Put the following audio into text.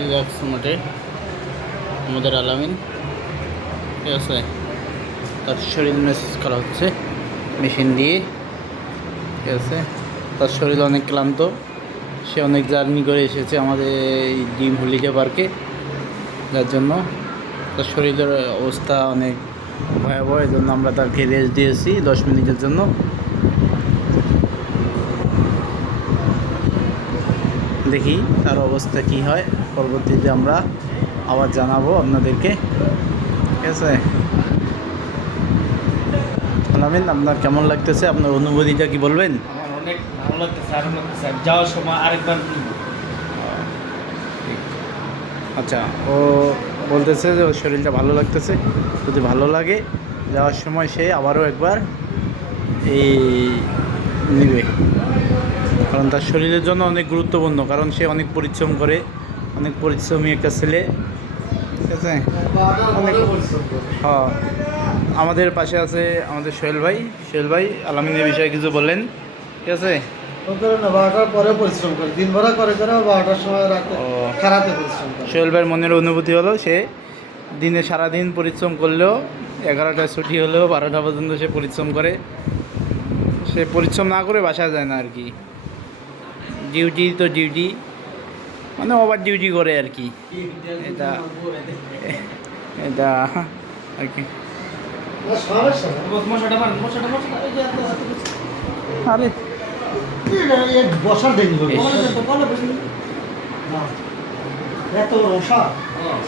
এই যাচ্ছে মোটে আমাদের আলামিন, ঠিক আছে। তার শরীর মেসেজ করা হচ্ছে মেশিন দিয়ে, ঠিক আছে। তার শরীর অনেক ক্লান্ত, সে অনেক জার্নি করে এসেছে আমাদের এই ডিম হলিডে পার্কে, যার জন্য তার শরীরের অবস্থা অনেক ভয়াবহ। এই জন্য আমরা তাকে রেস্ট দিয়েছি 10 মিনিটের জন্য। দেখি তার অবস্থা কি হয়, পরবর্তীতে আমরা আবার জানাবো আপনাদেরকে, ঠিক আছে। আলামিন, আপনার কেমন লাগতেছে? আপনার অনুভূতিটা কি বলবেন? আমার অনেক ভালো লাগতেছে, আরাম লাগতেছে। আমি যাওয়ার সময় আরেকবার নিব। আচ্ছা, ও বলতেছে যে ওর শরীরটা ভালো লাগতেছে, যদি ভালো লাগে যাওয়ার সময় সে আবারও একবার এই নিবে, কারণ তার শরীরের জন্য অনেক গুরুত্বপূর্ণ, কারণ সে অনেক পরিশ্রম করে, অনেক পরিশ্রমী একটা ছেলে, ঠিক আছে। অনেক হ্যাঁ, আমাদের পাশে আছে আমাদের সোহেল ভাই আলামিনের বিষয়ে কিছু বললেন, ঠিক আছে। না 12টার পরে পরিশ্রম করে, দিন ভরা করে 12টার সময় রাতে খারাতে পরিশ্রম করে। সোহেল ভাইয়ের মনের অনুভূতি হলো সে দিনে সারাদিন পরিশ্রম করলেও 11টায় ছুটি হলেও 12টা পর্যন্ত সে পরিশ্রম করে। সে পরিশ্রম না করে বাসা যায় না আর কি, ডিউটি তো ডিউটি, মানে ওভার ডিউটি করে আর কি। এটা এটা আর কি। সমস্যা না। মশাটা মার, মশাটা মশাটা এই যে আরে বসার দেখবো বলো বসে। এত রসা হ্যাঁ।